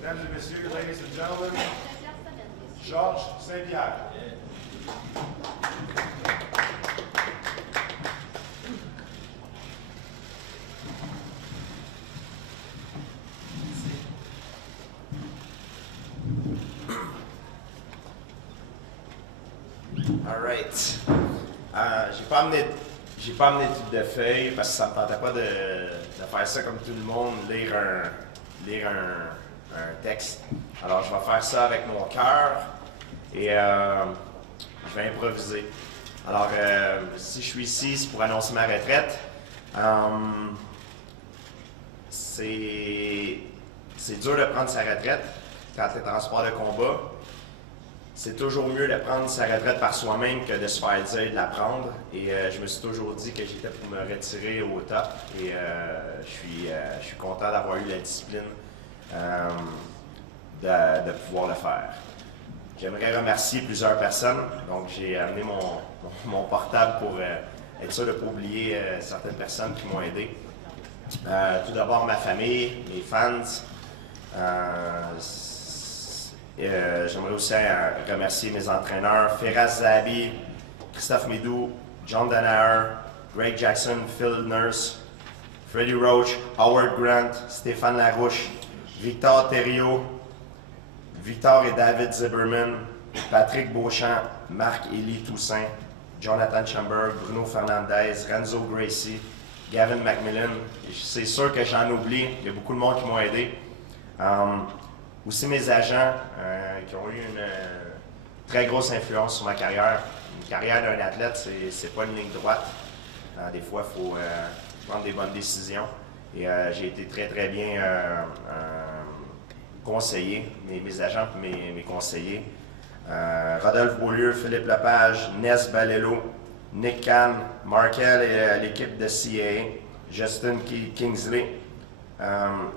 Mesdames et messieurs, ladies and gentlemen, Georges St-Pierre. All right. J'ai pas amené de feuilles parce que ça me tentait pas de faire ça comme tout le monde, lire un texte. Alors je vais faire ça avec mon cœur et je vais improviser. Alors si je suis ici, c'est pour annoncer ma retraite. C'est dur de prendre sa retraite quand tu es en sport de combat. C'est toujours mieux de prendre sa retraite par soi-même que de se faire dire de la prendre. Et je me suis toujours dit que j'étais pour me retirer au top. Et je suis content d'avoir eu la discipline de pouvoir le faire. J'aimerais remercier plusieurs personnes. Donc j'ai amené mon portable pour être sûr de ne pas oublier certaines personnes qui m'ont aidé. Tout d'abord ma famille, mes fans. J'aimerais aussi remercier mes entraîneurs, Firas Zahabi, Christophe Médou, John Danaher, Greg Jackson, Phil Nurse, Freddie Roach, Howard Grant, Stéphane Larouche, Victor Thériault, Victor et David Zimmerman, Patrick Beauchamp, Marc-Élie Toussaint, Jonathan Chamberg, Bruno Fernandez, Renzo Gracie, Gavin McMillan. C'est sûr que j'en oublie, il y a beaucoup de monde qui m'ont aidé. Aussi mes agents qui ont eu une très grosse influence sur ma carrière. Une carrière d'un athlète, c'est pas une ligne droite. Des fois, il faut prendre des bonnes décisions. Et j'ai été très bien conseillé, mes agents et mes conseillers. Rodolphe Beaulieu, Philippe Lepage, Ness Balello, Nick Kahn, Markel et l'équipe de CAA, Justin Kingsley,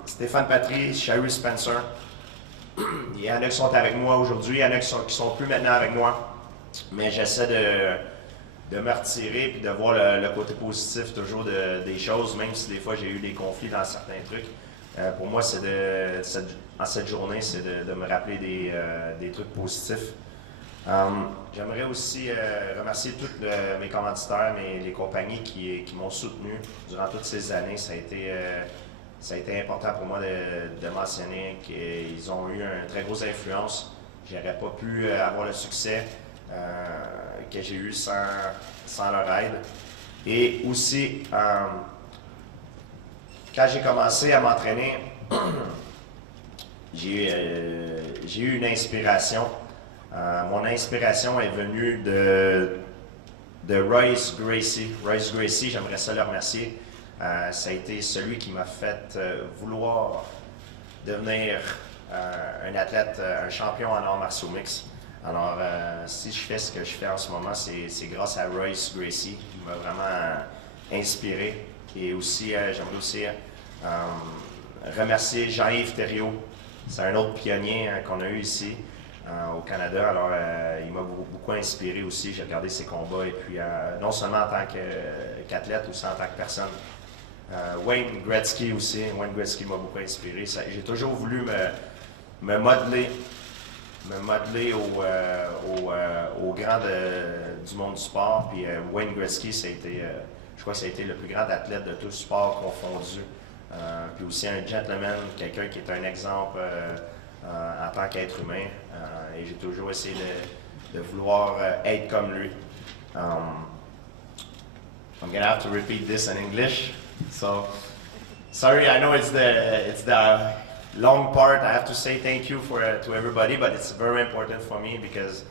Stéphane Patry, Sherry Spencer. Il y en a qui sont avec moi aujourd'hui, il y en a qui sont plus maintenant avec moi, mais j'essaie de me retirer et de voir le côté positif toujours des choses, même si des fois j'ai eu des conflits dans certains trucs. Pour moi, en cette journée, c'est de me rappeler des trucs positifs. J'aimerais aussi remercier tous mes commanditaires, les compagnies qui m'ont soutenu durant toutes ces années. Ça a été important pour moi de mentionner qu'ils ont eu une très grosse influence. Je n'aurais pas pu avoir le succès que j'ai eu sans leur aide. Et aussi, quand j'ai commencé à m'entraîner, j'ai eu une inspiration. Mon inspiration est venue de Royce Gracie. Royce Gracie, j'aimerais ça le remercier. Ça a été celui qui m'a fait vouloir devenir un athlète, un champion en arts martiaux mixtes. Alors, si je fais ce que je fais en ce moment, c'est grâce à Royce Gracie qui m'a vraiment inspiré. Et aussi, j'aimerais aussi remercier Jean-Yves Thériault. C'est un autre pionnier qu'on a eu ici au Canada. Alors, il m'a beaucoup inspiré aussi. J'ai regardé ses combats et puis non seulement en tant qu'athlète, aussi en tant que personne. Wayne Gretzky aussi. Wayne Gretzky m'a beaucoup inspiré. J'ai toujours voulu me modeler au grand du monde du sport. Puis Wayne Gretzky, je crois que ça a été le plus grand athlète de tout sport confondu. Puis aussi un gentleman, quelqu'un qui est un exemple en tant qu'être humain. Et j'ai toujours essayé de vouloir être comme lui. I'm gonna have to repeat this in English. So, sorry, I know it's the long part. I have to say thank you to everybody, but it's very important for me because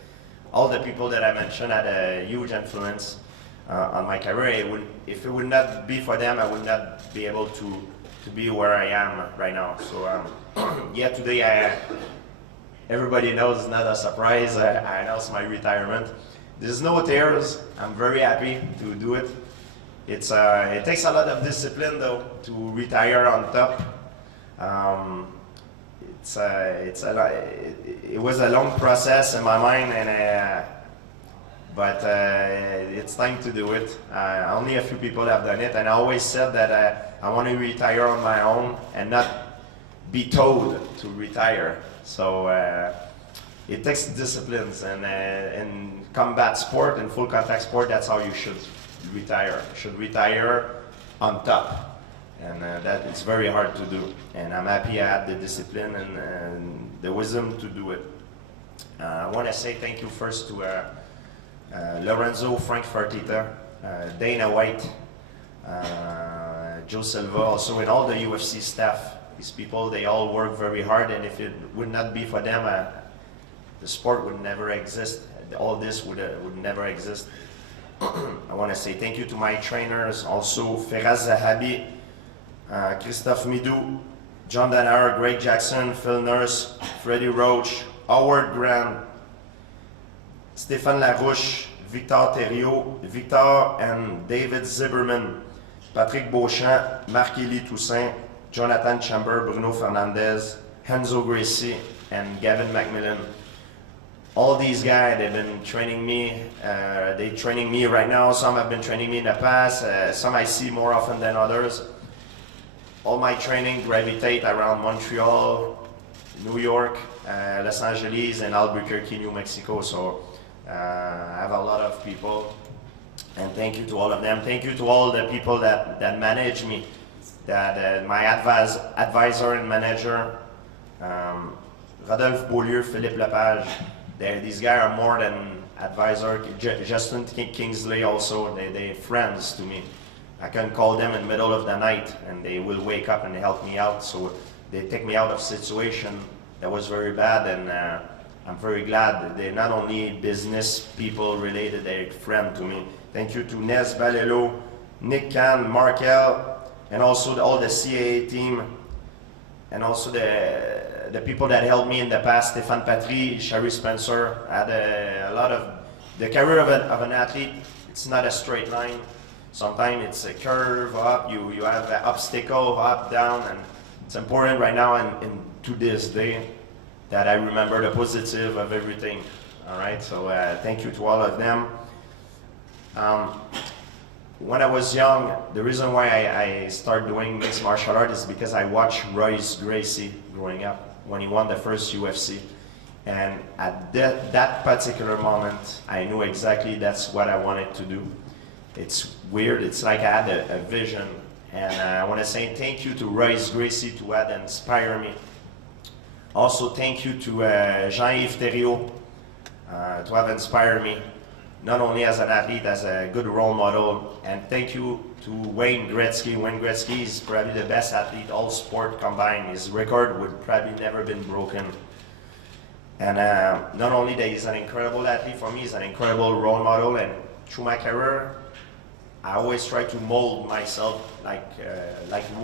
all the people that I mentioned had a huge influence on my career. If it would not be for them, I would not be able to be where I am right now. So, yeah, today everybody knows it's not a surprise. I announced my retirement. There's no tears. I'm very happy to do it. It takes a lot of discipline though to retire on top. It was a long process in my mind, but it's time to do it. Only a few people have done it, and I always said that I want to retire on my own and not be told to retire. So it takes disciplines, and in combat sport and full contact sport, that's how you should retire. You should retire on top, and that it's very hard to do. And I'm happy I had the discipline and the wisdom to do it. I want to say thank you first to Lorenzo Frankfurter, Dana White, Joe Silva, also, and all the UFC staff. These people, they all work very hard, and if it would not be for them, the sport would never exist. All this would never exist. I want to say thank you to my trainers, also Feraz Zahabi, Christophe Midou, John Danaher, Greg Jackson, Phil Nurse, Freddie Roach, Howard Grant, Stéphane Larouche, Victor Thériault, Victor and David Zimmerman, Patrick Beauchamp, Marc-Élie Toussaint, Jonathan Chamber, Bruno Fernandez, Henzo Gracie, and Gavin McMillan. All these guys, they've been training me. They're training me right now. Some have been training me in the past. Some I see more often than others. All my training gravitate around Montreal, New York, Los Angeles, and Albuquerque, New Mexico. So I have a lot of people. And thank you to all of them. Thank you to all the people that manage me. That my advisor and manager, Rodolphe Beaulieu, Philippe Lepage, these guys are more than advisor. Justin Kingsley also, they're friends to me. I can call them in the middle of the night and they will wake up and help me out. So they take me out of situation that was very bad, and I'm very glad that they're not only business people related, they're a friend to me. Thank you to Nes Balello, Nick Can, Markel, and also all the CAA team, and also the people that helped me in the past, Stéphane Patry, Sherry Spencer. I had a lot of, the career of an athlete, it's not a straight line. Sometimes it's a curve up, you have an obstacle up, down, and it's important right now and to this day that I remember the positive of everything. All right, so thank you to all of them. When I was young, the reason why I started doing mixed martial art is because I watched Royce Gracie growing up when he won the first UFC. And at that particular moment, I knew exactly that's what I wanted to do. It's weird, it's like I had a vision. And I want to say thank you to Royce Gracie to have inspired me. Also thank you to Jean-Yves Thériault to have inspired me, not only as an athlete, as a good role model. And thank you to Wayne Gretzky. Wayne Gretzky is probably the best athlete, all sport combined. His record would probably never been broken. And not only that he's an incredible athlete for me, he's an incredible role model. And through my career, I always try to mold myself like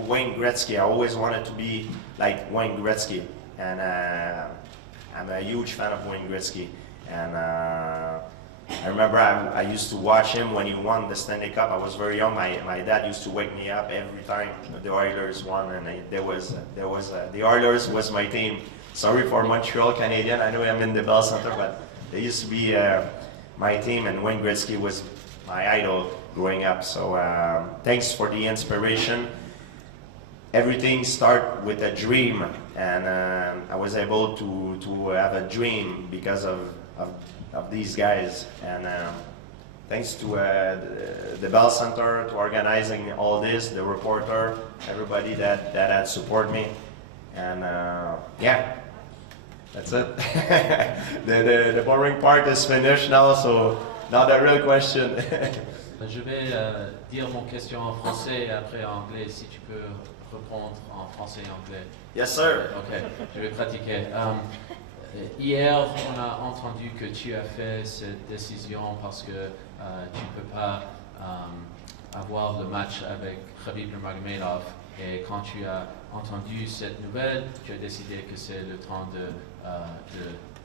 Wayne Gretzky. I always wanted to be like Wayne Gretzky. And I'm a huge fan of Wayne Gretzky. And I remember I used to watch him when he won the Stanley Cup. I was very young. My dad used to wake me up every time the Oilers won, and the Oilers was my team. Sorry for Montreal Canadiens. I know I'm in the Bell Center, but they used to be my team, and Wayne Gretzky was my idol growing up. So thanks for the inspiration. Everything started with a dream, and I was able to have a dream because of these guys. And thanks to the Bell Center, to organizing all this, the reporter, everybody that had supported me. And yeah, that's it. the boring part is finished now, so now the real question. Je vais dire mon question en français et après en anglais, si tu peux répondre en français et anglais. Yes, sir. Ok, je vais pratiquer. Hier, on a entendu que tu as fait cette décision parce que tu ne peux pas avoir le match avec Khabib Nurmagomedov. Et quand tu as entendu cette nouvelle, tu as décidé que c'est le temps de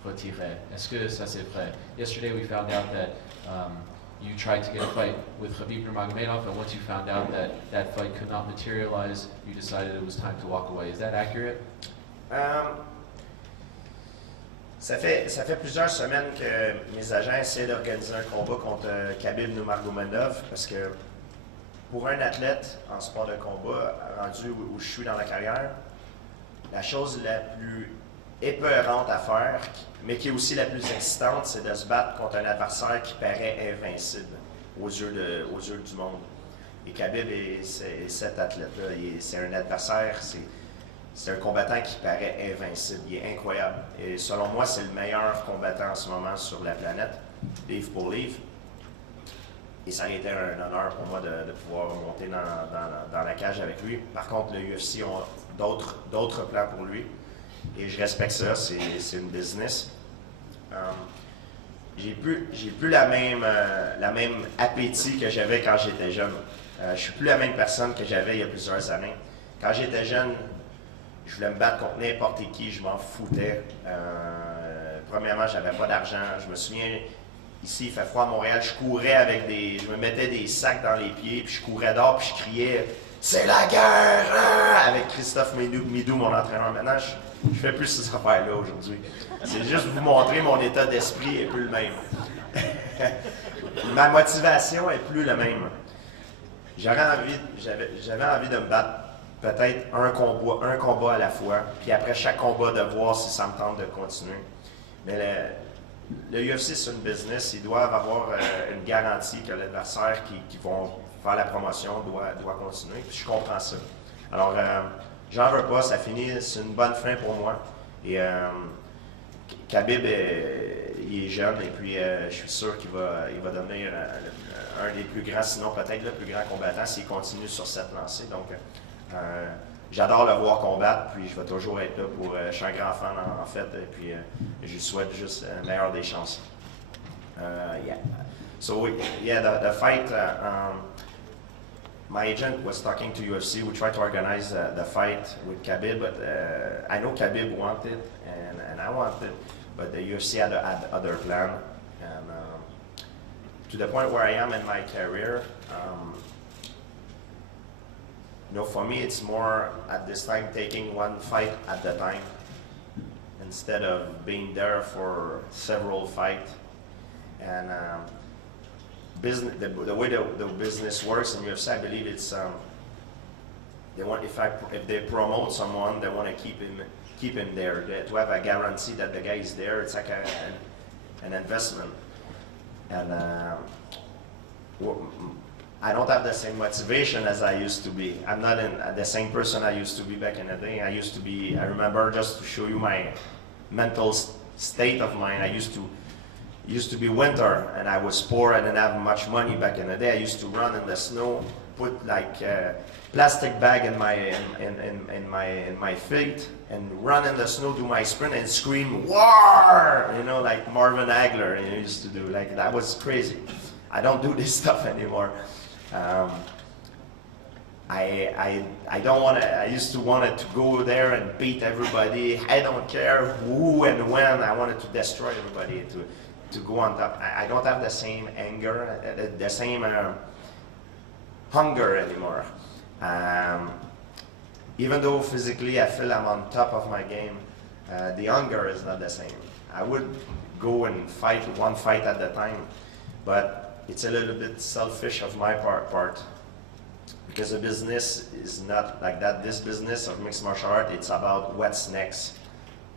retirer. Est-ce que ça c'est vrai? Yesterday we found out that you tried to get a fight with Khabib Nurmagomedov, and once you found out that that fight could not materialize, you decided it was time to walk away. Is that accurate? Ça fait plusieurs semaines que mes agents essaient d'organiser un combat contre Khabib Nurmagomedov, parce que pour un athlète en sport de combat, rendu où je suis dans la carrière, la chose la plus épeurante à faire, mais qui est aussi la plus excitante, c'est de se battre contre un adversaire qui paraît invincible aux yeux du monde. Et Khabib c'est cet athlète-là. C'est un adversaire, c'est un combattant qui paraît invincible. Il est incroyable. Et selon moi, c'est le meilleur combattant en ce moment sur la planète, livre pour livre. Et ça a été un honneur pour moi de pouvoir monter dans la cage avec lui. Par contre, le UFC ont d'autres plans pour lui. Et je respecte ça, c'est une business. J'ai plus la même appétit que j'avais quand j'étais jeune. Je suis plus la même personne que j'avais il y a plusieurs années. Quand j'étais jeune, je voulais me battre contre n'importe qui, je m'en foutais. Premièrement, j'avais pas d'argent. Je me souviens, ici, il fait froid à Montréal, je me mettais des sacs dans les pieds, puis je courais dehors, puis je criais « C'est la guerre! » avec Christophe Midou, mon entraîneur. Maintenant, je fais plus ces affaires-là aujourd'hui. C'est juste vous montrer mon état d'esprit n'est plus le même. Ma motivation est plus la même. J'avais envie de me battre peut-être un combat à la fois, puis après chaque combat de voir si ça me tente de continuer. Mais le UFC, c'est une business, ils doivent avoir une garantie que l'adversaire qui vont faire la promotion doit continuer, puis je comprends ça. Alors, j'en veux pas, ça finit, c'est une bonne fin pour moi. Et Khabib, il est jeune, et puis je suis sûr qu'il va devenir un des plus grands, sinon peut-être le plus grand combattant s'il continue sur cette lancée. Donc, j'adore le voir combattre, puis je vais toujours être là pour. Je suis un grand fan en fait, et puis je lui souhaite juste la meilleure des chances. Yeah. So yeah, the fight. My agent was talking to UFC. We tried to organize the fight with Khabib, but I know Khabib wanted and I wanted, but the UFC had other plan. And to the point where I am in my career. For me, it's more at this time taking one fight at the time instead of being there for several fights. And the way the business works in UFC, I believe it's if they promote someone, they want to keep him there. To have a guarantee that the guy is there, it's like an investment. And I don't have the same motivation as I used to be. I'm not the same person I used to be back in the day. I remember, just to show you my mental state of mind, I used to be winter and I was poor, I didn't have much money back in the day. I used to run in the snow, put like a plastic bag in my feet and run in the snow, do my sprint and scream, "War!" Like Marvin Hagler used to do. Like, that was crazy. I don't do this stuff anymore. I don't want to. I used to want to go there and beat everybody. I don't care who and when. I wanted to destroy everybody, to go on top. I don't have the same anger, the same hunger anymore. Even though physically I feel I'm on top of my game, the hunger is not the same. I would go and fight one fight at a time, but it's a little bit selfish of my part, because the business is not like that. This business of mixed martial art, it's about what's next,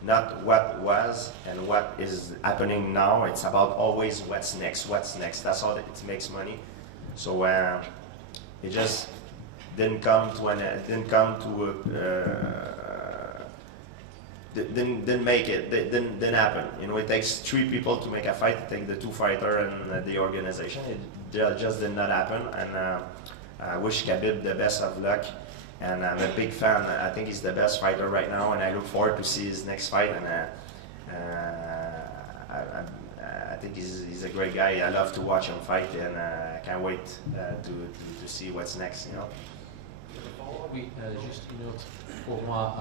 not what was and what is happening now. It's about always what's next. That's how it makes money. So it just didn't make it. Didn't happen. It takes 3 people to make a fight. It takes the 2 fighters and the organization. It just did not happen. And I wish Khabib the best of luck. And I'm a big fan. I think he's the best fighter right now, and I look forward to see his next fight. And I think he's a great guy. I love to watch him fight, and I can't wait to see what's next. Oui, juste une autre pour moi.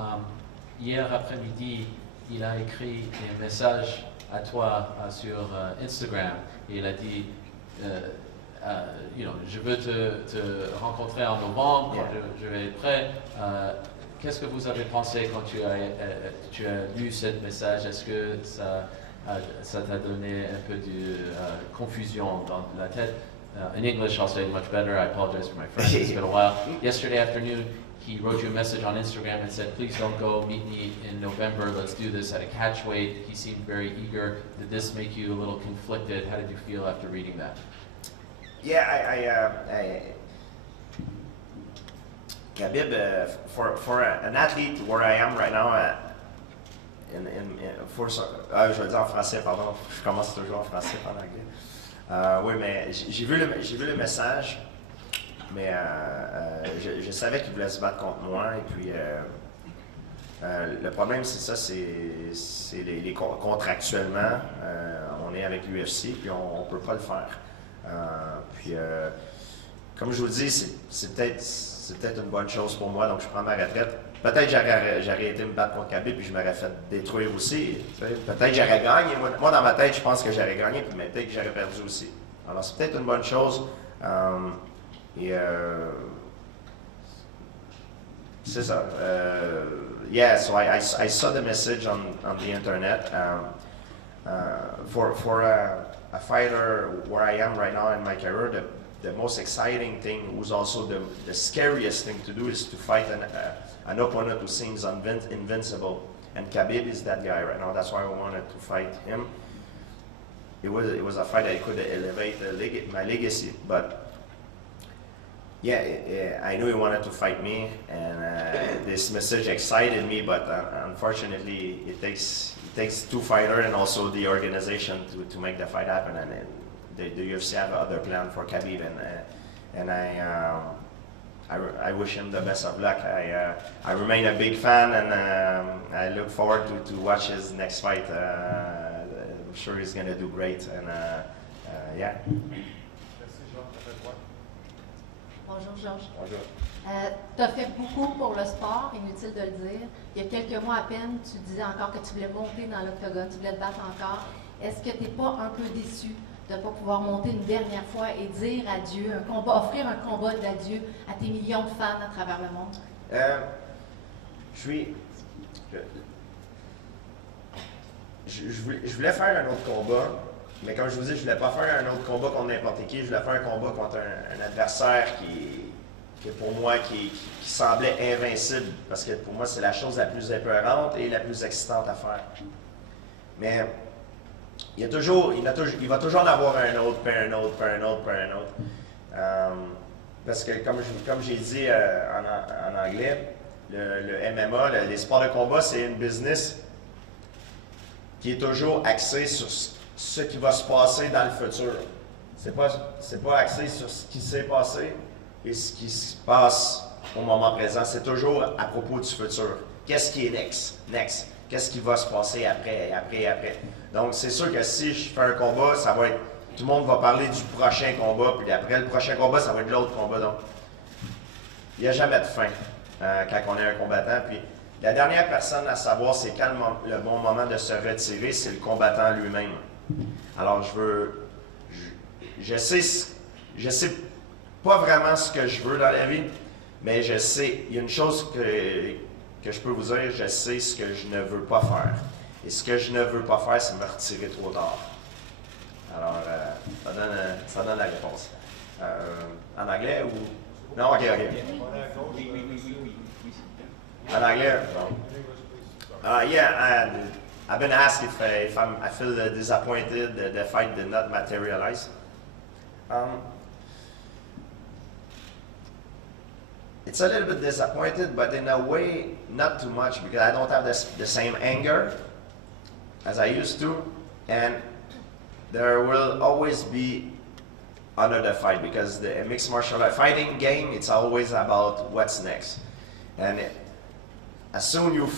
Hier après-midi, il a écrit un message à toi sur Instagram et il a dit, je veux te rencontrer en novembre, quand je vais être prêt. Qu'est-ce que vous avez pensé quand tu as lu ce message? Est-ce que ça t'a donné un peu de confusion dans la tête? In English, I'll say it much better. I apologize for my French. It's been a while. Yesterday afternoon, he wrote you a message on Instagram and said, please don't go, meet me in November, let's do this at a catch weight. He seemed very eager. Did this make you a little conflicted? How did you feel after reading that? Yeah, Khabib, for an athlete where I am right now, je vais dire en français, pardon, je commence toujours en français, pas en anglais. Oui, mais j'ai vu le message, mais je savais qu'il voulait se battre contre moi, et puis le problème c'est ça, c'est contractuellement, on est avec l'UFC, puis on ne peut pas le faire. Comme je vous le dis, c'est peut-être une bonne chose pour moi, donc je prends ma retraite. Peut-être j'aurais été me battre contre Khabib, puis je m'aurais fait détruire aussi. Peut-être j'aurais gagné. Moi, dans ma tête, je pense que j'aurais gagné, puis peut-être que j'aurais perdu aussi. Alors, c'est peut-être une bonne chose. C'est ça. Yeah, so I saw the message on the internet. For a fighter where I am right now in my career, the most exciting thing, was also the scariest thing to do, is to fight an opponent who seems invincible. And Khabib is that guy right now. That's why I wanted to fight him. It was a fight that could elevate my legacy, but yeah, I knew he wanted to fight me, and this message excited me. But unfortunately, it takes two fighters and also the organization to make the fight happen. And the UFC have other plan for Khabib, and I wish him the best of luck. I remain a big fan, and I look forward to watch his next fight. I'm sure he's going to do great, and yeah. Bonjour Georges. Bonjour. Tu as fait beaucoup pour le sport, inutile de le dire. Il y a quelques mois à peine, tu disais encore que tu voulais monter dans l'octogone, tu voulais te battre encore. Est-ce que tu n'es pas un peu déçu de ne pas pouvoir monter une dernière fois et dire adieu, offrir un combat d'adieu à tes millions de fans à travers le monde? Je voulais faire un autre combat, mais comme je vous dis, je voulais pas faire un autre combat contre n'importe qui. Je voulais faire un combat contre un adversaire qui pour moi, qui semblait invincible, parce que pour moi, c'est la chose la plus épeurante et la plus excitante à faire. Mais il va toujours en avoir un autre, puis un autre, puis un autre, puis un autre. Parce que comme j'ai dit en anglais, le MMA, les sports de combat, c'est une business qui est toujours axée sur ce qui va se passer dans le futur. C'est pas axé sur ce qui s'est passé et ce qui se passe au moment présent. C'est toujours à propos du futur. Qu'est-ce qui est next? Qu'est-ce qui va se passer après? Donc, c'est sûr que si je fais un combat, ça va être... Tout le monde va parler du prochain combat, puis après le prochain combat, ça va être l'autre combat. Donc, il n'y a jamais de fin quand on est un combattant. Puis, la dernière personne à savoir c'est quand le bon moment de se retirer, c'est le combattant lui-même. Alors, je sais pas vraiment ce que je veux dans la vie, mais je sais, il y a une chose que je peux vous dire, je sais ce que je ne veux pas faire. Et ce que je ne veux pas faire, c'est me retirer trop tard. Alors, ça donne la réponse. En anglais ou... Non, ok. En anglais? Yeah, I've been asked if I feel disappointed that the fight did not materialize. It's a little bit disappointed, but in a way, not too much, because I don't have the same anger as I used to, and there will always be another fight, because the mixed martial art fighting game, it's always about what's next. And as soon you're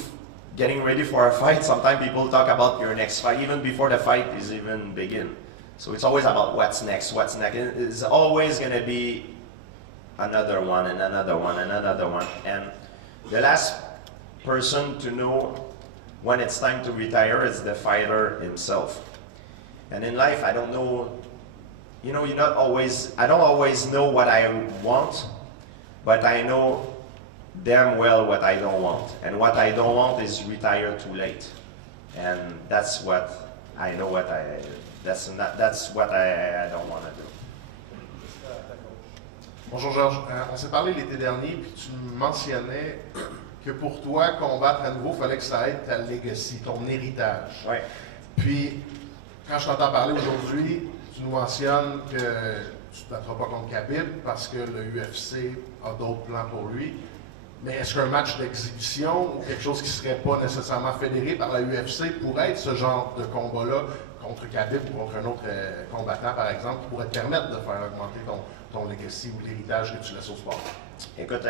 getting ready for a fight, sometimes people talk about your next fight, even before the fight is even begin. So it's always about what's next. It's always going to be another one and another one and another one. And the last person to know when it's time to retire is the fighter himself. And in life, I don't know, I don't always know what I want, but I know damn well what I don't want. And what I don't want is retire too late. And that's what I know that's what I don't want to do. Bonjour Georges. On s'est parlé l'été dernier, puis tu mentionnais que pour toi, combattre à nouveau, il fallait que ça aide ta legacy, ton héritage. Ouais. Puis, quand je t'entends parler aujourd'hui, tu nous mentionnes que tu ne te battras pas contre Khabib parce que le UFC a d'autres plans pour lui. Mais est-ce qu'un match d'exhibition ou quelque chose qui ne serait pas nécessairement fédéré par la UFC pourrait être ce genre de combat-là contre Khabib ou contre un autre combattant, par exemple, qui pourrait te permettre de faire augmenter ton legacy ou l'héritage que tu laisses au sport? Écoute,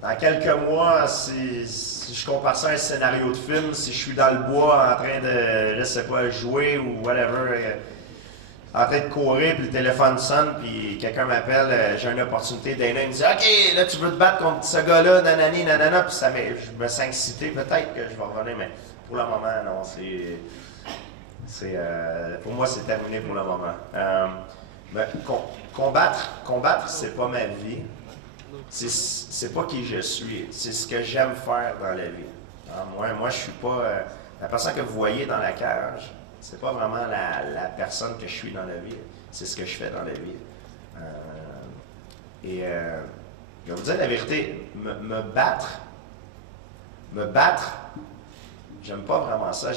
dans quelques mois, si je compare ça à un scénario de film, si je suis dans le bois en train de, je sais pas, jouer ou whatever, en train de courir, puis le téléphone sonne, puis quelqu'un m'appelle, j'ai une opportunité d'aller, il me dit « OK, là, tu veux te battre contre ce gars-là, nanani, nanana », puis je me sens excité, peut-être que je vais revenir, mais pour le moment, non, pour moi, c'est terminé pour le moment. Combattre, c'est pas ma vie. C'est pas qui je suis, c'est ce que j'aime faire dans la vie. Moi, je suis pas la personne que vous voyez dans la cage. C'est pas vraiment la personne que je suis dans la vie. C'est ce que je fais dans la vie. Je vais vous dire la vérité, me battre, j'aime pas vraiment ça.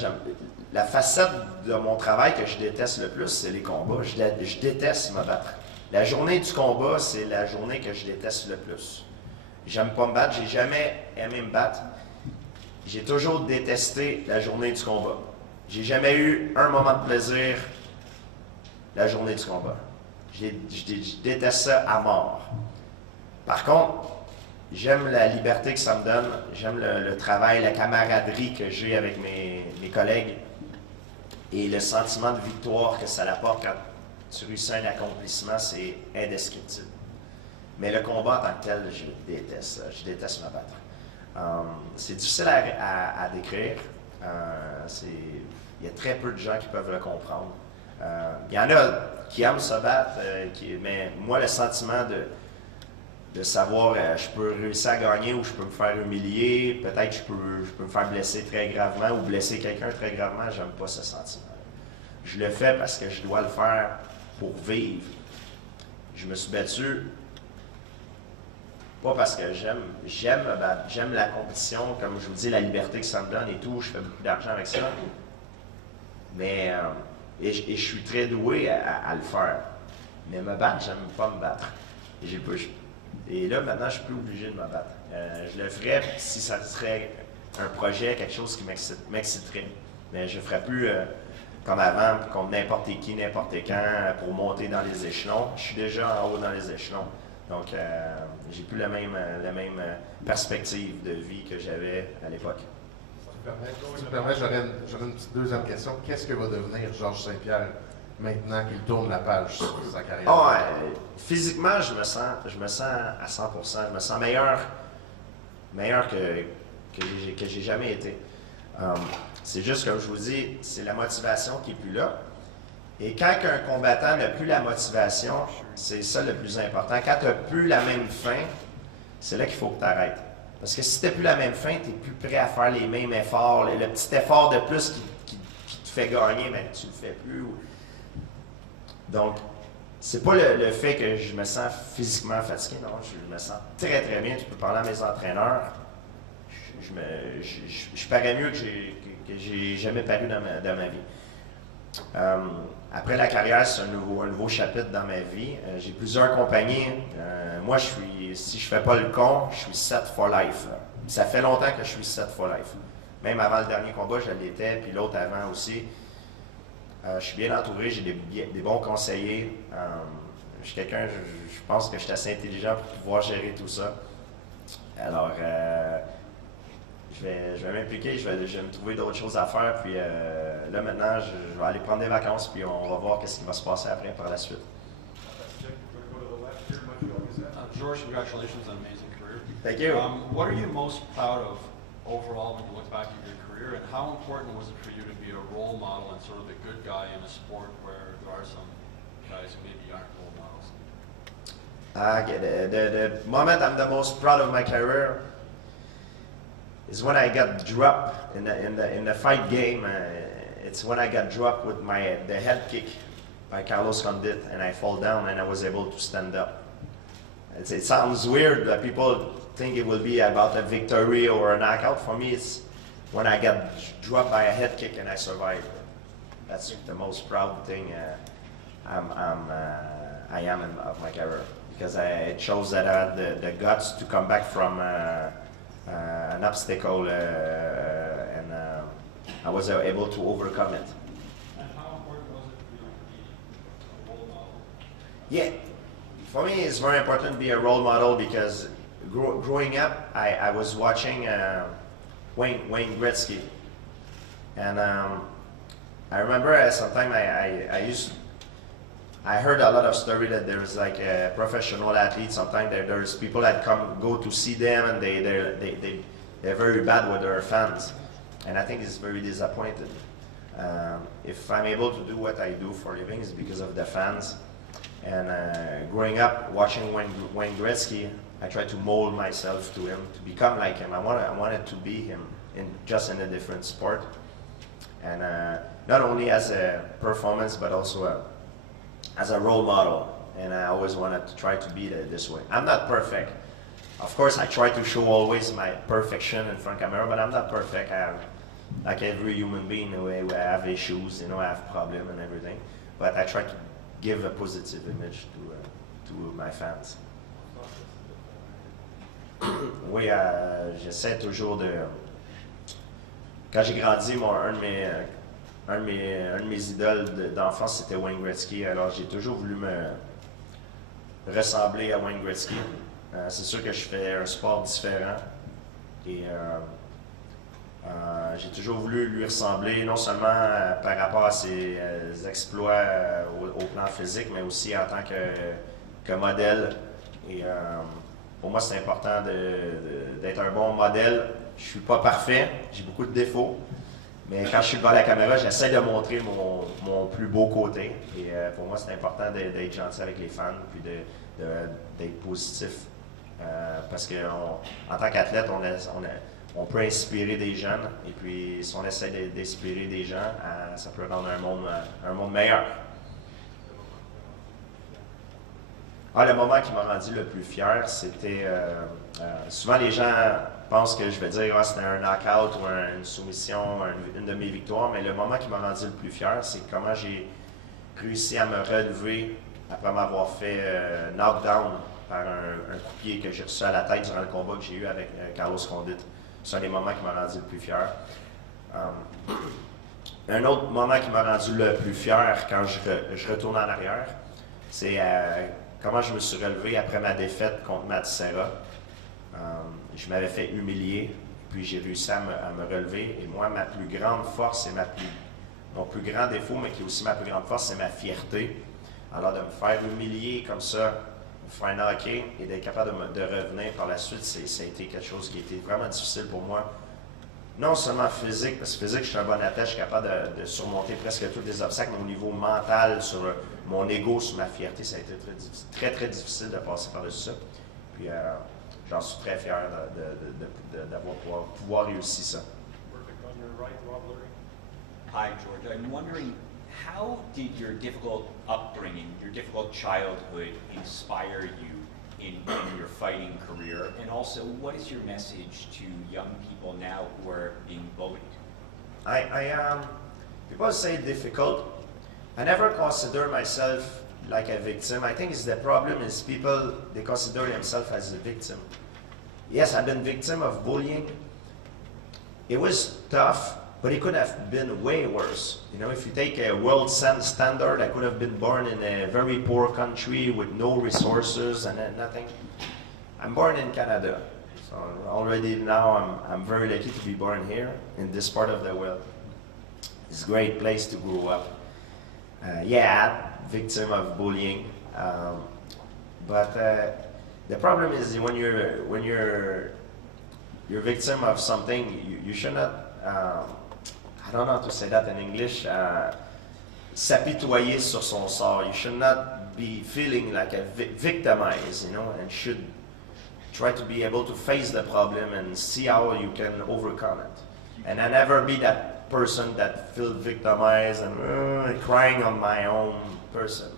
La facette de mon travail que je déteste le plus, c'est les combats. Je déteste me battre. La journée du combat, c'est la journée que je déteste le plus. J'aime pas me battre, j'ai jamais aimé me battre. J'ai toujours détesté la journée du combat. J'ai jamais eu un moment de plaisir la journée du combat. Je déteste ça à mort. Par contre, j'aime la liberté que ça me donne, j'aime le travail, la camaraderie que j'ai avec mes collègues et le sentiment de victoire que ça apporte quand tu réussis un accomplissement, c'est indescriptible. Mais le combat en tant que tel, je déteste ça. Je déteste me battre. C'est difficile à décrire. Il y a très peu de gens qui peuvent le comprendre. Il y en a qui aiment se battre, mais moi, le sentiment de savoir je peux réussir à gagner ou je peux me faire humilier, peut-être je peux me faire blesser très gravement ou blesser quelqu'un très gravement, j'aime pas ce sentiment. Je le fais parce que je dois le faire pour vivre. Je me suis battu pas parce que j'aime me battre, j'aime la compétition, comme je vous dis, la liberté que ça me donne et tout, je fais beaucoup d'argent avec ça. Mais et je suis très doué à le faire. Mais me battre, j'aime pas me battre. Et là, maintenant, je suis plus obligé de me battre. Je le ferais si ça serait un projet, quelque chose qui m'exciterait. Mais je ne ferais plus comme avant, contre n'importe qui, n'importe quand, pour monter dans les échelons. Je suis déjà en haut dans les échelons. Donc, j'ai plus la même perspective de vie que j'avais à l'époque. Si tu me permets, j'aurais une petite deuxième question. Qu'est-ce que va devenir Georges St-Pierre maintenant qu'il tourne la page sur sa carrière? Physiquement, je me sens à 100%. Je me sens meilleur que j'ai jamais été. C'est juste, comme je vous dis, c'est la motivation qui n'est plus là. Et quand un combattant n'a plus la motivation, c'est ça le plus important. Quand tu n'as plus la même fin, c'est là qu'il faut que tu arrêtes. Parce que si tu n'as plus la même fin, tu n'es plus prêt à faire les mêmes efforts. Le petit effort de plus qui te fait gagner, mais tu ne le fais plus. Donc, c'est pas le fait que je me sens physiquement fatigué, non, je me sens très très bien. Tu peux parler à mes entraîneurs. Je parais mieux que j'ai jamais paru dans ma vie. Après la carrière, c'est un nouveau chapitre dans ma vie. J'ai plusieurs compagnies. Moi, si je fais pas le con, je suis set for life. Ça fait longtemps que je suis set for life. Même avant le dernier combat, je l'étais, puis l'autre avant aussi. Je suis bien entouré, j'ai des bons conseillers. Je suis quelqu'un, je pense que je suis assez intelligent pour pouvoir gérer tout ça. Alors, je vais m'impliquer, je vais me trouver d'autres choses à faire. Puis là, maintenant, je vais aller prendre des vacances, puis on va voir ce qui va se passer après par la suite. Georges, congratulations on an amazing career. Thank you. What are you most proud of overall when you look back at your career, and how important was it for you to be a role model and sort of the good guy in a sport where there are some guys who maybe aren't role models? Okay, the moment I'm the most proud of my career is when I got dropped in the fight game. It's when I got dropped with the head kick by Carlos Condit, and I fall down, and I was able to stand up. It sounds weird that people think it will be about a victory or a knockout. For me, it's when I get dropped by a head kick and I survive. That's the most proud thing I am of my career, because it shows that I had the guts to come back from an obstacle, and I was able to overcome it. And how important was it for you to be a role model? Yeah, for me it's very important to be a role model, because growing up I was watching Wayne Gretzky, and I remember sometime I heard a lot of story that there's like a professional athlete. Sometimes there's people that go to see them, and they're very bad with their fans, and I think it's very disappointed. If I'm able to do what I do for a living, it's because of the fans. And growing up watching Wayne Gretzky, I tried to mold myself to him, to become like him. I wanted to be him, just in a different sport, and not only as a performance, but also as a role model. And I always wanted to try to be this way. I'm not perfect. Of course, I try to show always my perfection in front of camera, but I'm not perfect. Like every human being, I have issues, I have problems and everything. But I try to give a positive image to my fans. Oui, j'essaie toujours de... Quand j'ai grandi, un de mes idoles d'enfance, c'était Wayne Gretzky. Alors, j'ai toujours voulu me ressembler à Wayne Gretzky. C'est sûr que je fais un sport différent. Et j'ai toujours voulu lui ressembler, non seulement par rapport à ses exploits au plan physique, mais aussi en tant que modèle. Et pour moi, c'est important d'être un bon modèle. Je suis pas parfait, j'ai beaucoup de défauts, mais quand je suis devant la caméra, j'essaie de montrer mon plus beau côté. Et pour moi, c'est important d'être gentil avec les fans, puis d'être positif. Parce qu'en tant qu'athlète, on peut inspirer des jeunes, et puis si on essaie d'inspirer des gens, ça peut rendre un monde meilleur. Le moment qui m'a rendu le plus fier, c'était... souvent les gens pensent que je vais dire c'était un knockout ou une soumission, une de mes victoires, mais le moment qui m'a rendu le plus fier, c'est comment j'ai réussi à me relever après m'avoir fait knockdown par un coup de pied que j'ai reçu à la tête durant le combat que j'ai eu avec Carlos Condit. C'est un des moments qui m'a rendu le plus fier. Un autre moment qui m'a rendu le plus fier quand je retourne en arrière, c'est comment je me suis relevé après ma défaite contre Matt Serra. Je m'avais fait humilier, puis j'ai réussi à me relever. Et moi, ma plus grande force et mon plus grand défaut, mais qui est aussi ma plus grande force, c'est ma fierté. Alors de me faire humilier comme ça, me faire knocker et d'être capable de revenir par la suite, ça a été quelque chose qui a été vraiment difficile pour moi. Non seulement physique, parce que physique, je suis un bon athlète, je suis capable de surmonter presque tous les obstacles, mais au niveau mental, sur mon ego, sur ma fierté, ça a été très difficile de passer par-dessus ça. Puis j'en suis très fier d'avoir pouvoir réussir ça. Hi, George. I'm wondering, how did your difficult upbringing, your difficult childhood inspire you in your fighting career? And also, what is your message to young people now who are being bullied? People say difficult. I never consider myself like a victim. I think the problem is people, they consider themselves as a victim. Yes, I've been victim of bullying. It was tough, but it could have been way worse. If you take a world standard, I could have been born in a very poor country with no resources and nothing. I'm born in Canada, so already now I'm very lucky to be born here in this part of the world. It's a great place to grow up. Victim of bullying, but the problem is when you're victim of something, you should not. I don't know how to say that in English. S'apitoyer sur son sort. You should not be feeling like a victimized, and should try to be able to face the problem and see how you can overcome it. And I never be that person that feels victimized and crying on my own. person.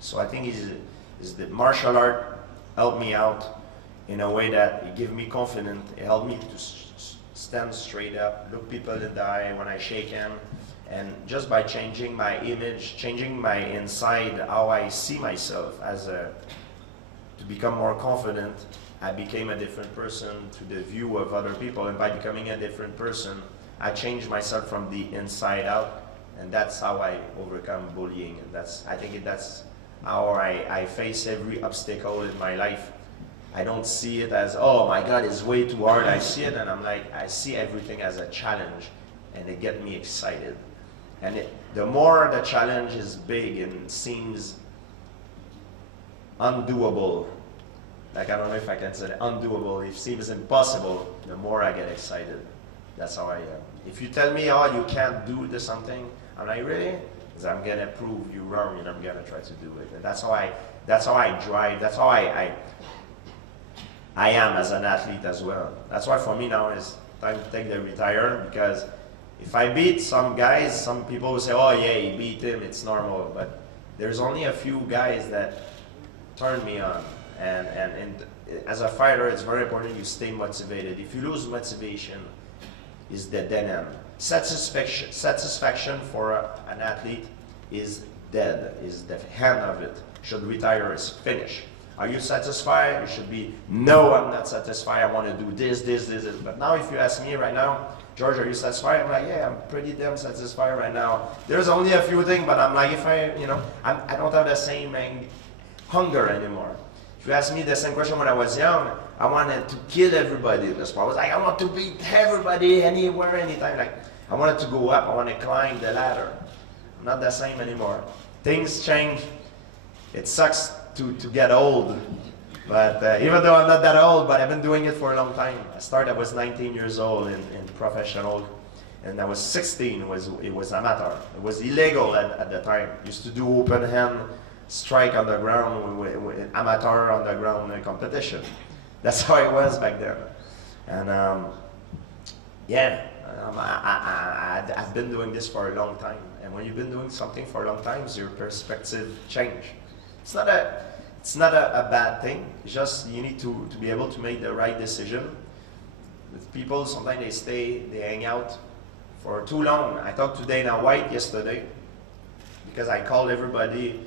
So I think is the martial art helped me out in a way that it gave me confidence. It helped me to stand straight up, look people in the eye when I shake hand, and just by changing my image, changing my inside, how I see myself to become more confident, I became a different person to the view of other people, and by becoming a different person, I changed myself from the inside out, and that's how I overcome bullying, and I think that's how I face every obstacle in my life. I don't see it as, oh my God, it's way too hard. I see it and I'm like, I see everything as a challenge, and it gets me excited. And the more the challenge is big and seems undoable, like I don't know if I can say it, undoable, it seems impossible, the more I get excited. That's how I am. If you tell me, oh, you can't do this something, I'm like, really? Because I'm gonna prove you wrong, and I'm gonna try to do it. And that's how I drive. That's how I am as an athlete as well. That's why for me now it's time to take the retire, because if I beat some guys, some people will say, oh yeah, you beat him, it's normal. But there's only a few guys that turn me on. And as a fighter, it's very important you stay motivated. If you lose motivation, it's the dead end. Satisfaction for an athlete is dead, is the end of it. Should retire, is finished. Are you satisfied? You should be, no, I'm not satisfied. I want to do this. But now if you ask me right now, George, are you satisfied? I'm like, yeah, I'm pretty damn satisfied right now. There's only a few things, but I'm like, if I don't have the same hunger anymore. If you ask me the same question when I was young, I wanted to kill everybody in the sport. I was like, I want to beat everybody, anywhere, anytime. Like, I wanted to go up. I want to climb the ladder. I'm not the same anymore. Things change. It sucks to get old, but even though I'm not that old, but I've been doing it for a long time. I was 19 years old in professional, and I was 16, it was amateur. It was illegal at the time. Used to do open hand strike on the ground with amateur on the ground competition. That's how it was back then. And I've been doing this for a long time. And when you've been doing something for a long time, your perspective change. It's not a bad thing. It's just you need to be able to make the right decision. With people, sometimes they hang out for too long. I talked to Dana White yesterday because I called everybody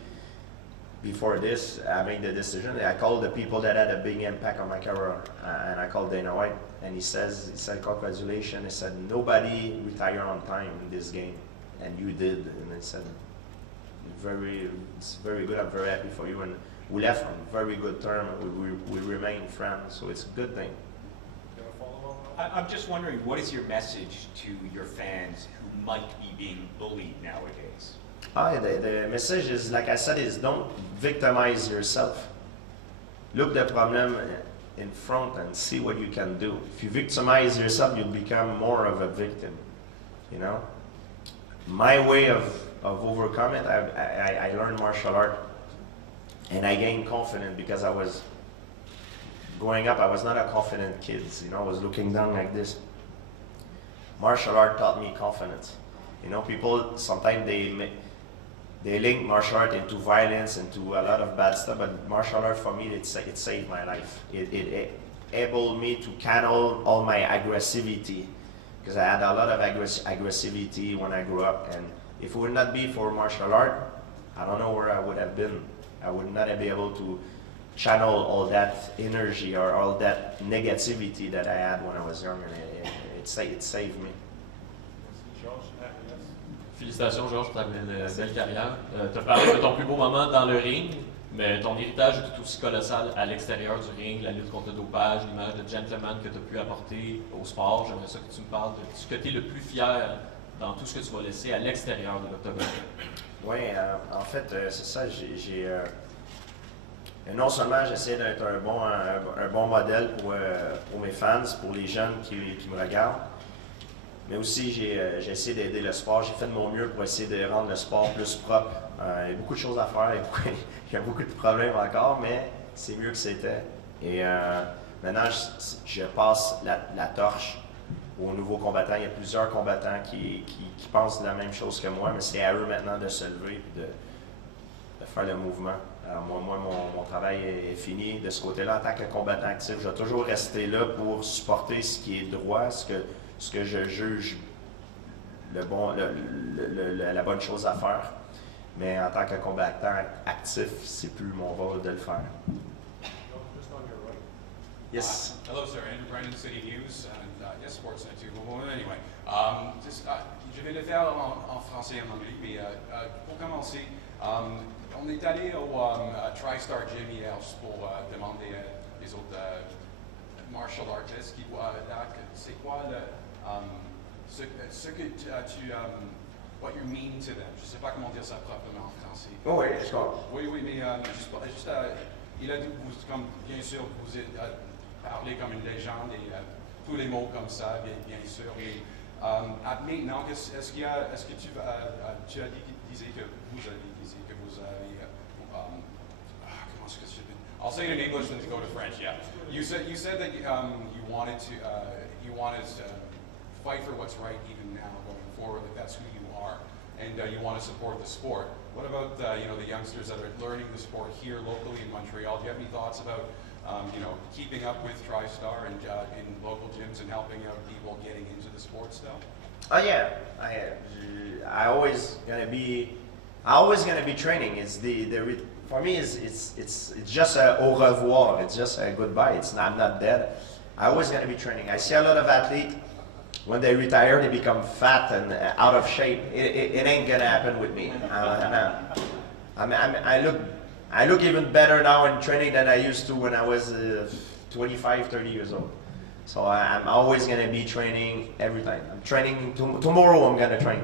before this. I made the decision. I called the people that had a big impact on my career, and I called Dana White, and he said, congratulations. He said, nobody retired on time in this game, and you did. And I said, it's very good. I'm very happy for you. And we left on very good terms. We remain friends, so it's a good thing. I'm just wondering, what is your message to your fans who might be being bullied nowadays? The message is, like I said, is don't victimize yourself. Look the problem in front and see what you can do. If you victimize yourself, you'll become more of a victim. You know, my way of overcoming it, I learned martial art, and I gained confidence because I was growing up. I was not a confident kid. You know, I was looking down like this. Martial art taught me confidence. You know, people sometimes they link martial art into violence, into a lot of bad stuff, but martial art for me, it saved my life. It enabled me to channel all my aggressivity, because I had a lot of aggressivity when I grew up, and if it would not be for martial art, I don't know where I would have been. I would not have been able to channel all that energy or all that negativity that I had when I was young, and it saved me. Félicitations, Georges, pour ta belle carrière. Tu as parlé de ton plus beau moment dans le ring, mais ton héritage est tout aussi colossal à l'extérieur du ring, la lutte contre le dopage, l'image de gentleman que tu as pu apporter au sport. J'aimerais ça que tu me parles de ce que tu es le plus fier dans tout ce que tu vas laisser à l'extérieur de l'octogone. Oui, en fait, c'est ça. Non seulement j'essaie d'être un bon modèle pour mes fans, pour les jeunes qui me regardent, mais aussi j'ai essayé d'aider le sport. J'ai fait de mon mieux pour essayer de rendre le sport plus propre. Il y a beaucoup de choses à faire, il y a beaucoup de problèmes encore, mais c'est mieux que c'était. Et maintenant, je passe la torche aux nouveaux combattants. Il y a plusieurs combattants qui pensent la même chose que moi, mais c'est à eux maintenant de se lever et de faire le mouvement. Alors moi mon travail est fini de ce côté-là. En tant que combattant actif, je vais toujours rester là pour supporter ce qui est droit, ce que je juge la bonne chose à faire. Mais en tant que combattant actif, c'est plus mon rôle de le faire. Just on your right. Yes. Hello, sir. Andrew Brennan, City News, and yes, Sportsnet too. Well, anyway, je vais le faire en français et en anglais, mais pour commencer, on est allé au TriStar Gym hier pour demander les autres martial artists qui voient là, c'est quoi ce que tu what you mean to them. Je ne sais pas comment dire ça proprement en français. Oh oui, je comprends. Oui, mais il a dit, comme, bien sûr, vous êtes parlé comme une légende et tous les mots comme ça, bien sûr. Mais maintenant, est-ce que tu as dit que vous avez comment est-ce que je peux? I'll say it in English and go to French. Yeah, you said that you wanted to fight for what's right even now going forward. That that's who you are, and you want to support the sport. What about the youngsters that are learning the sport here locally in Montreal? Do you have any thoughts about keeping up with TriStar and in local gyms and helping out people getting into the sport still? Oh yeah, I always gonna be training. It's for me it's just a au revoir. It's just a goodbye. I'm not dead. I always gonna be training. I see a lot of athletes when they retire, they become fat and out of shape. It ain't gonna happen with me. I look even better now in training than I used to when I was 25, 30 years old. So I'm always going to be training every time. I'm training, tomorrow I'm going to train.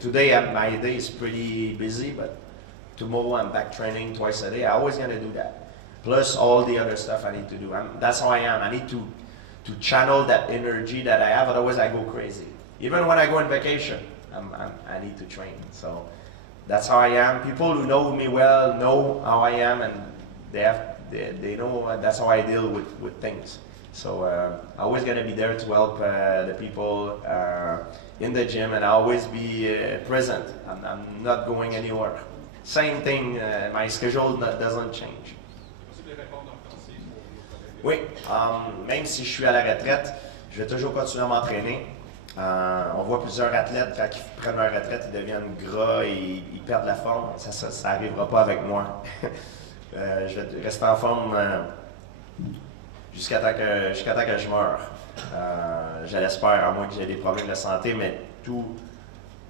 Today my day is pretty busy, but tomorrow I'm back training twice a day. I'm always going to do that. Plus all the other stuff I need to do. That's how I am. I need to channel that energy that I have, otherwise I go crazy. Even when I go on vacation, I need to train. So that's how I am. People who know me well know how I am, and they know that's how I deal with things. So I'm always going to be there to help the people in the gym, and I'll always be present. I'm not going anywhere. Same thing, my schedule doesn't change. Oui, même si je suis à la retraite, je vais toujours continuer à m'entraîner. On voit plusieurs athlètes, quand ils prennent leur retraite, ils deviennent gras et ils perdent la forme. Ça n'arrivera pas avec moi. Je vais rester en forme jusqu'à temps que je meure. Je l'espère, à moins que j'ai des problèmes de santé, mais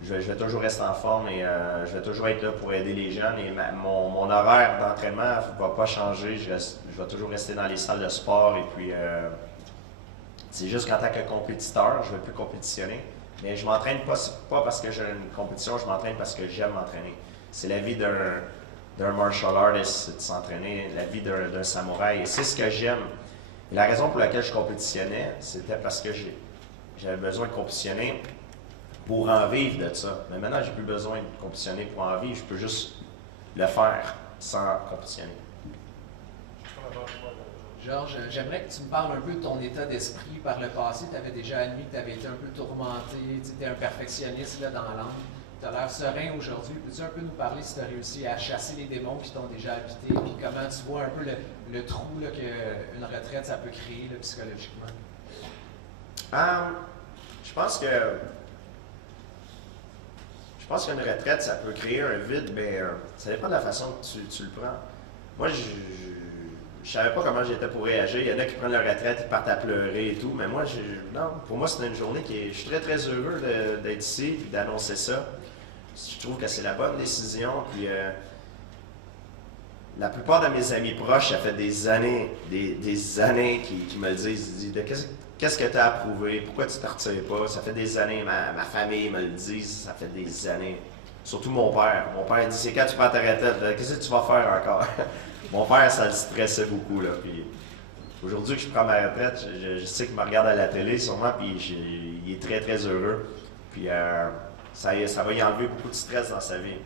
je vais toujours rester en forme et je vais toujours être là pour aider les jeunes. Et mon horaire d'entraînement ne va pas changer. Je vais toujours rester dans les salles de sport. Et puis, c'est juste qu'en tant que compétiteur, je ne vais plus compétitionner. Mais je m'entraîne pas parce que j'ai une compétition, je m'entraîne parce que j'aime m'entraîner. C'est la vie d'un martial artist, c'est de s'entraîner, la vie d'un samouraï. Et c'est ce que j'aime. Et la raison pour laquelle je compétitionnais, c'était parce que j'avais besoin de compétitionner pour en vivre de ça. Mais maintenant, j'ai plus besoin de compétitionner pour en vivre. Je peux juste le faire sans compétitionner. Georges, j'aimerais que tu me parles un peu de ton état d'esprit par le passé. Tu avais déjà admis que tu avais été un peu tourmenté, tu étais un perfectionniste là, dans l'âme. Tu as l'air serein aujourd'hui. Peux-tu un peu nous parler si tu as réussi à chasser les démons qui t'ont déjà habité, puis comment tu vois un peu le trou qu'une retraite ça peut créer là, psychologiquement? Je pense qu'une retraite, ça peut créer un vide, mais ça dépend de la façon que tu le prends. Moi, je savais pas comment j'étais pour réagir. Il y en a qui prennent leur retraite, ils partent à pleurer et tout, mais moi, non, pour moi, c'est une journée je suis très, très heureux d'être ici et d'annoncer ça. Je trouve que c'est la bonne décision, puis la plupart de mes amis proches, ça fait des années qui me disent qu'est-ce que tu as approuvé, pourquoi tu ne te retires pas? Ça fait des années, ma famille me le dit, ça fait des années. Surtout mon père. Mon père dit, c'est quand tu prends ta retraite, qu'est-ce que tu vas faire encore? Mon père, ça le stressait beaucoup, là. Puis aujourd'hui que je prends ma retraite, je sais qu'il me regarde à la télé sûrement, puis il est très, très heureux. Puis ça va y enlever beaucoup de stress dans sa vie.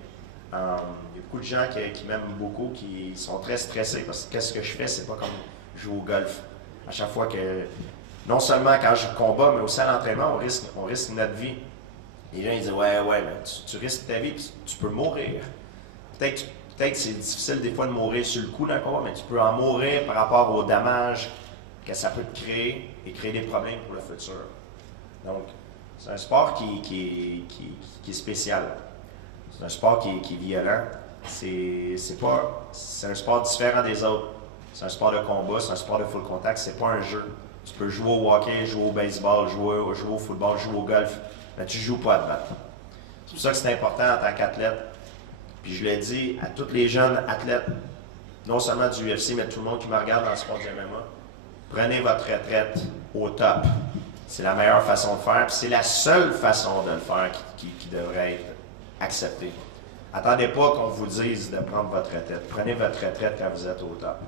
Il y a beaucoup de gens qui m'aiment beaucoup, qui sont très stressés, parce que qu'est-ce que je fais, c'est pas comme jouer au golf. À chaque fois que, non seulement quand je combats, mais aussi à l'entraînement, on risque notre vie. Les gens ils disent ouais, mais tu risques ta vie, puis tu peux mourir. Peut-être peut-être c'est difficile des fois de mourir sur le coup d'un combat, mais tu peux en mourir par rapport aux dommages que ça peut te créer et créer des problèmes pour le futur. Donc, c'est un sport qui est spécial. C'est un sport qui est violent. C'est un sport différent des autres. C'est un sport de combat, c'est un sport de full contact, c'est pas un jeu. Tu peux jouer au hockey, jouer au baseball, jouer au football, jouer au golf, mais tu joues pas à te battre. C'est pour ça que c'est important en tant qu'athlète. Puis je l'ai dit à tous les jeunes athlètes, non seulement du UFC, mais tout le monde qui me regarde dans le sport du MMA, prenez votre retraite au top. C'est la meilleure façon de faire, puis c'est la seule façon de le faire qui devrait être acceptée. Attendez pas qu'on vous dise de prendre votre retraite. Prenez votre retraite quand vous êtes au top.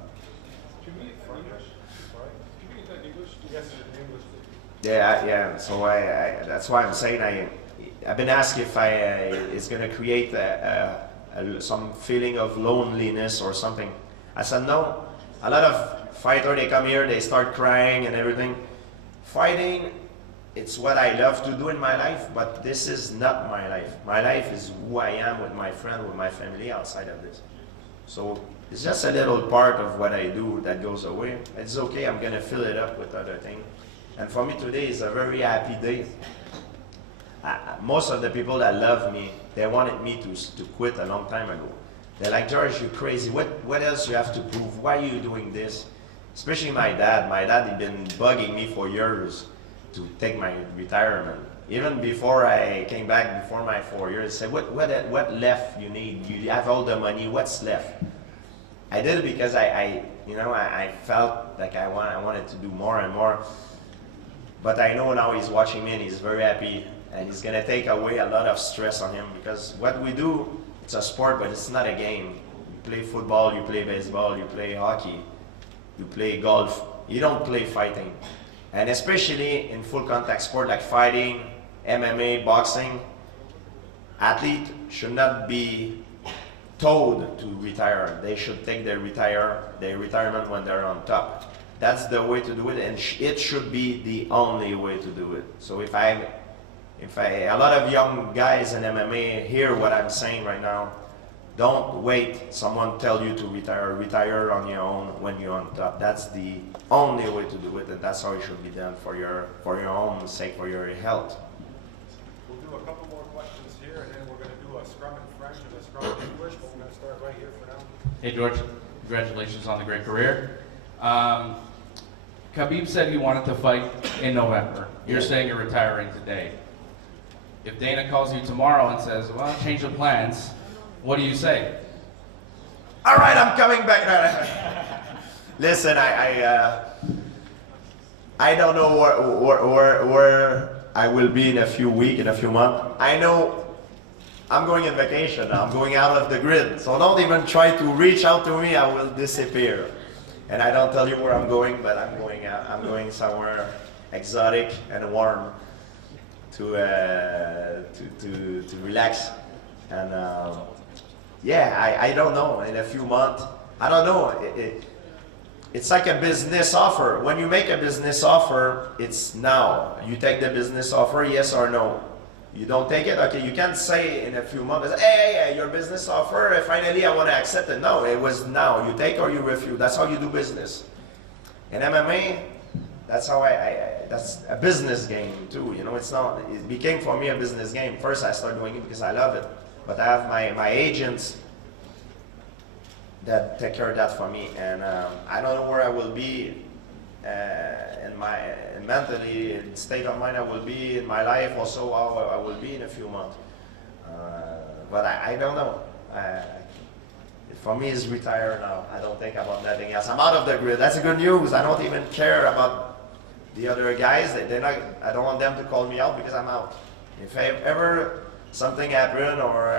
Yeah. So that's why I'm saying I've been asked if it's going to create some feeling of loneliness or something. I said no. A lot of fighters, they come here, they start crying and everything. Fighting, it's what I love to do in my life, but this is not my life. My life is who I am with my friend, with my family outside of this. So it's just a little part of what I do that goes away. It's okay, I'm going to fill it up with other things. And for me today is a very happy day. Most of the people that love me, they wanted me to quit a long time ago. They're like, George, you're crazy. What else you have to prove? Why are you doing this? Especially my dad. My dad had been bugging me for years to take my retirement. Even before I came back, before my 4 years, he said, what left you need? You have all the money, what's left? I did it because I felt like I wanted to do more and more. But I know now he's watching me and he's very happy, and he's going to take away a lot of stress on him, because what we do, it's a sport, but it's not a game. You play football, you play baseball, you play hockey, you play golf. You don't play fighting. And especially in full contact sport like fighting, MMA, boxing, athletes should not be told to retire. They should take their retirement when they're on top. That's the way to do it, and it should be the only way to do it. So if a lot of young guys in MMA hear what I'm saying right now, don't wait someone tell you to retire. Retire on your own when you're on top. That's the only way to do it, and that's how it should be done for your own sake, for your health. We'll do a couple more questions here, and then we're going to do a scrum in French and a scrum in English, but we're going to start right here for now. Hey George, congratulations on the great career. Khabib said he wanted to fight in November. You're saying you're retiring today. If Dana calls you tomorrow and says, well, change the plans, what do you say? All right, I'm coming back. Listen, I don't know where I will be in a few weeks, in a few months. I know I'm going on vacation now. I'm going out of the grid. So don't even try to reach out to me. I will disappear. And I don't tell you where I'm going, but I'm going out. I'm going somewhere exotic and warm to relax. And yeah, I don't know. In a few months, I don't know. It's like a business offer. When you make a business offer, it's now. You take the business offer, yes or no. You don't take it, okay, you can't say in a few months, hey, your business offer, finally I want to accept it. No, it was now. You take or you refuse. That's how you do business. In MMA, that's how that's a business game too. You know, it became for me a business game. First I started doing it because I love it. But I have my agents that take care of that for me. And I don't know where I will be in my mentally, in state of mind I will be in my life, also how I will be in a few months. But I don't know. For me, it's retire now. I don't think about nothing else. I'm out of the grid. That's good news. I don't even care about the other guys. They're not. I don't want them to call me out because I'm out. If ever something happen or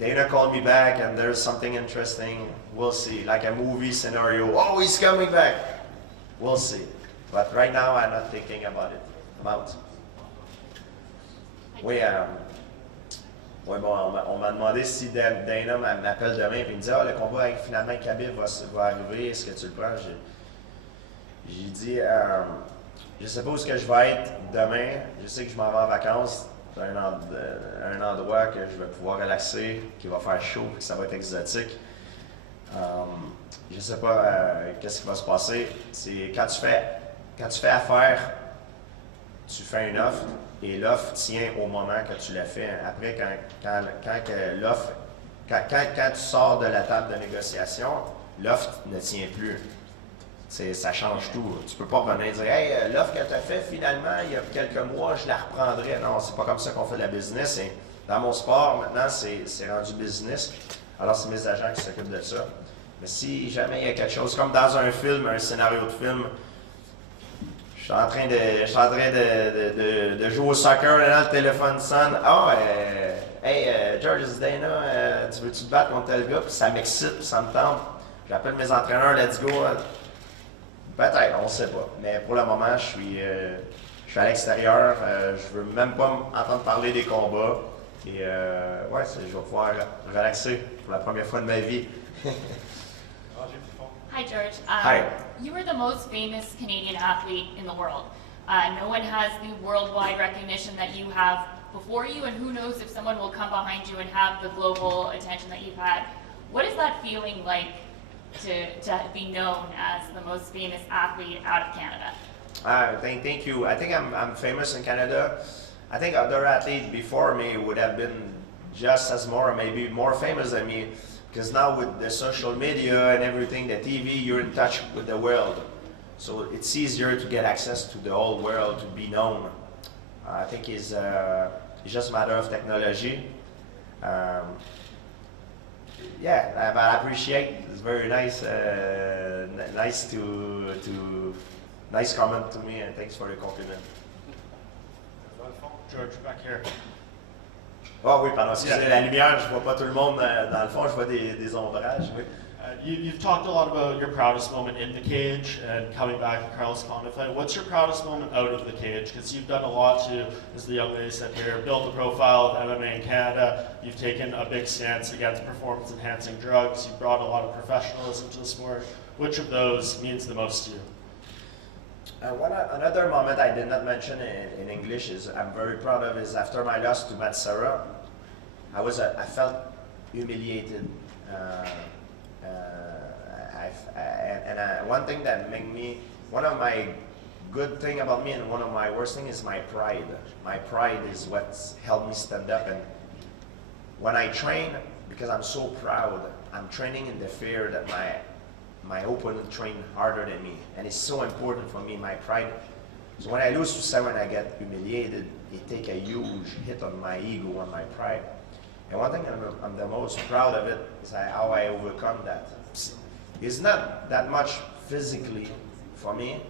Dana called me back and there's something interesting, we'll see. Like a movie scenario. Oh, he's coming back. We'll see. But right now, I'm not thinking about it. I'm out. Oui, ouais, bon, on m'a demandé si Dana m'appelle demain et me dit, le combat avec finalement Khabib va arriver, est-ce que tu le prends? J'ai dit, je sais pas où est-ce que je vais être demain, je sais que je m'en vais en vacances. C'est un endroit que je vais pouvoir relaxer, qui va faire chaud, que ça va être exotique. Je sais pas qu'est-ce qui va se passer. C'est quand tu fais affaire, tu fais une offre et l'offre tient au moment que tu l'as fait. Après, quand tu sors de la table de négociation, l'offre ne tient plus. Ça change tout. Tu peux pas revenir et dire hey, l'offre que tu as faite finalement il y a quelques mois, je la reprendrai. Non, c'est pas comme ça qu'on fait la business. Et dans mon sport, maintenant, c'est rendu business. Alors, c'est mes agents qui s'occupent de ça. Mais si jamais il y a quelque chose, comme dans un film, un scénario de film, je suis en train de jouer au soccer, là, le téléphone sonne. Hey, Georges, c'est Dana, tu veux-tu te battre contre tel gars? Puis ça m'excite, puis ça me tente. J'appelle mes entraîneurs, let's go. Peut-être, on ne sait pas. Mais pour le moment, je suis à l'extérieur. Je veux même pas entendre parler des combats. Et ouais, je vais pouvoir relaxer pour la première fois de ma vie. Hi, George. Hi. You are the most famous Canadian athlete in the world. No one has the worldwide recognition that you have before you, and who knows if someone will come behind you and have the global attention that you've had. What is that feeling like to be known as the most famous athlete out of Canada? Thank you. I think I'm famous in Canada. I think other athletes before me would have been just as more, maybe more famous than me. Because now with the social media and everything, the TV, you're in touch with the world. So it's easier to get access to the whole world, to be known. I think it's just a matter of technology. Yeah, but I appreciate it. It's very nice, nice comment to me, and thanks for the compliment. George, back here. Oh oui, pardon, excusez, la lumière, je vois pas tout le monde dans le fond, je vois des ombrages, oui. You've talked a lot about your proudest moment in the cage and coming back from Carlos Condit fight. What's your proudest moment out of the cage? Because you've done a lot to, as the young lady said here, build the profile of MMA in Canada. You've taken a big stance against performance-enhancing drugs. You've brought a lot of professionalism to the sport. Which of those means the most to you? Another moment I did not mention in English is I'm very proud of is after my loss to Matt Serra, I felt humiliated. One thing that made me, one of my good thing about me and one of my worst thing is my pride. My pride is what helped me stand up. And when I train, because I'm so proud, I'm training in the fear that my opponent train harder than me. And it's so important for me, my pride. So when I lose to someone, I get humiliated. It takes a huge hit on my ego, on my pride. And one thing I'm the most proud of it is how I overcome that. It's not that much physically for me.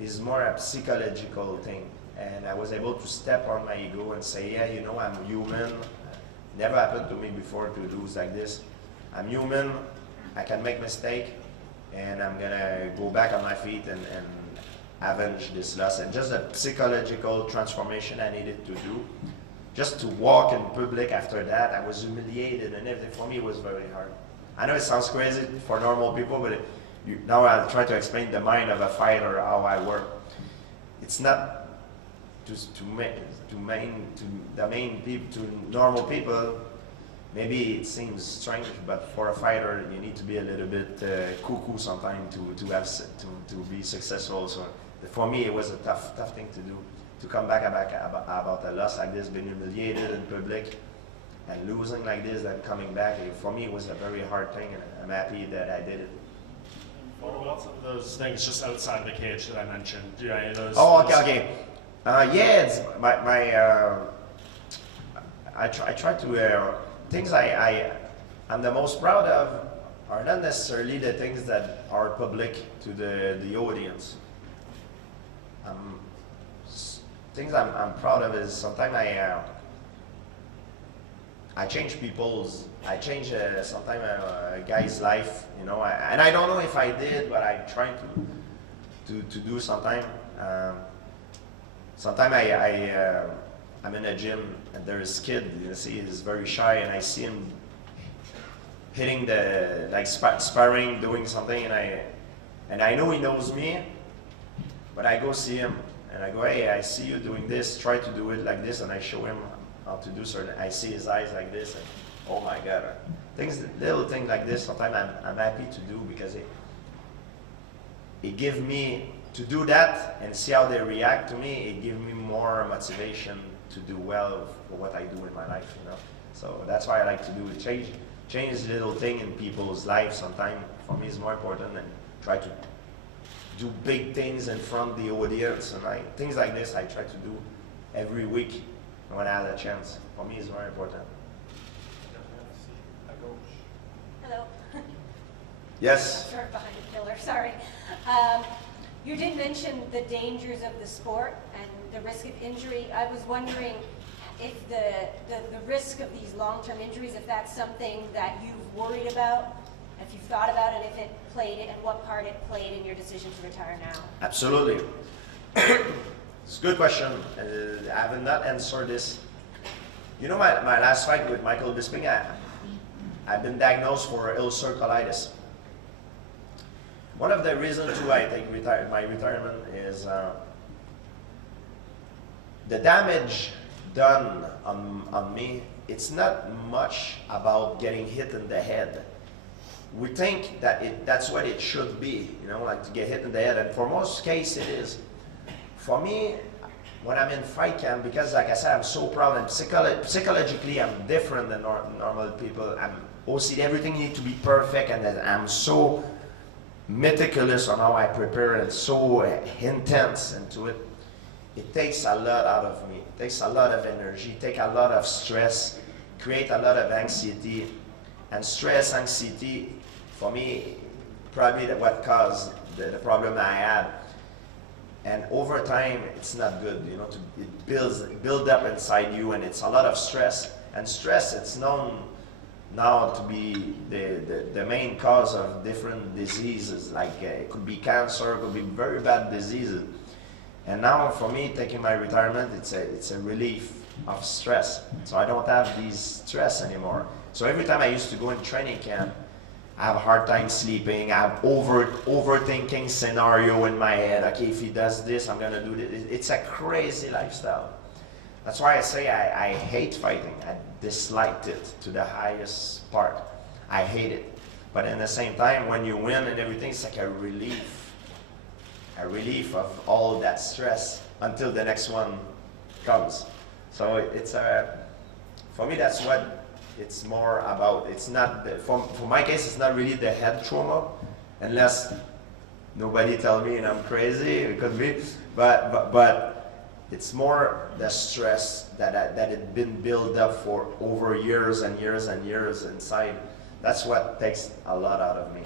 It's more a psychological thing. And I was able to step on my ego and say, yeah, you know, I'm human. Never happened to me before to lose like this. I'm human. I can make mistakes. And I'm gonna go back on my feet and avenge this loss. And just a psychological transformation I needed to do. Just to walk in public after that, I was humiliated and everything. For me, it was very hard. I know it sounds crazy for normal people, but now I'll try to explain the mind of a fighter, how I work. It's not to normal people. Maybe it seems strange, but for a fighter, you need to be a little bit cuckoo sometimes to be successful. So for me, it was a tough thing to do. To come back about a loss like this, being humiliated in public, and losing like this, and coming back, for me, it was a very hard thing, and I'm happy that I did it. What about some of those things just outside of the cage that I mentioned? Do any of those? Oh, okay. Yeah, it's I try to things I'm the most proud of are not necessarily the things that are public to the audience. Things I'm proud of is sometimes I change sometimes a guy's life, you know, and I don't know if I did, but I try to do sometimes. Sometimes I'm in a gym and there's this kid, you see, he's very shy, and I see him hitting sparring, doing something, and I know he knows me, but I go see him. And I go, hey, I see you doing this, try to do it like this, and I show him how to do certain, I see his eyes like this, and oh my God. Little things like this, sometimes I'm happy to do because it gives me, to do that and see how they react to me, it gives me more motivation to do well for what I do in my life, you know. So that's why I like to do it. Change little thing in people's lives sometimes, for me, is more important than try to do big things in front of the audience. And things like this I try to do every week when I have a chance. For me, it's very important. Hello. Yes. Sort of behind the pillar, sorry. You did mention the dangers of the sport and the risk of injury. I was wondering if the risk of these long-term injuries, if that's something that you've worried about, if you've thought about it, if it played it, and what part it played in your decision to retire now. Absolutely. It's a good question. I have not answered this. You know, my last fight with Michael Bisping, I've been diagnosed for ulcer colitis. One of the reasons too I take my retirement is the damage done on me. It's not much about getting hit in the head. We think that that's what it should be, you know, like to get hit in the head, and for most cases it is. For me, when I'm in fight camp, because like I said, I'm so proud, and psychologically I'm different than normal people. I'm OCD, everything needs to be perfect, and I'm so meticulous on how I prepare and so intense into it. It takes a lot out of me. It takes a lot of energy, it takes a lot of stress, create a lot of anxiety. And stress, anxiety, for me, probably what caused the problem I had. And over time, it's not good, you know, it builds up inside you, and it's a lot of stress. And stress, it's known now to be the main cause of different diseases, like it could be cancer, it could be very bad diseases. And now for me, taking my retirement, it's a relief of stress. So I don't have these stress anymore. So every time I used to go in training camp, I have a hard time sleeping, I have overthinking scenario in my head. Okay, if he does this, I'm gonna do this. It's a crazy lifestyle. That's why I say I hate fighting. I disliked it to the highest part. I hate it. But at the same time, when you win and everything, it's like a relief of all that stress until the next one comes. So it's for me, that's what it's more about. It's not, for my case, it's not really the head trauma, unless nobody tell me and I'm crazy, it could be, but it's more the stress that had been built up for over years and years and years inside. That's what takes a lot out of me.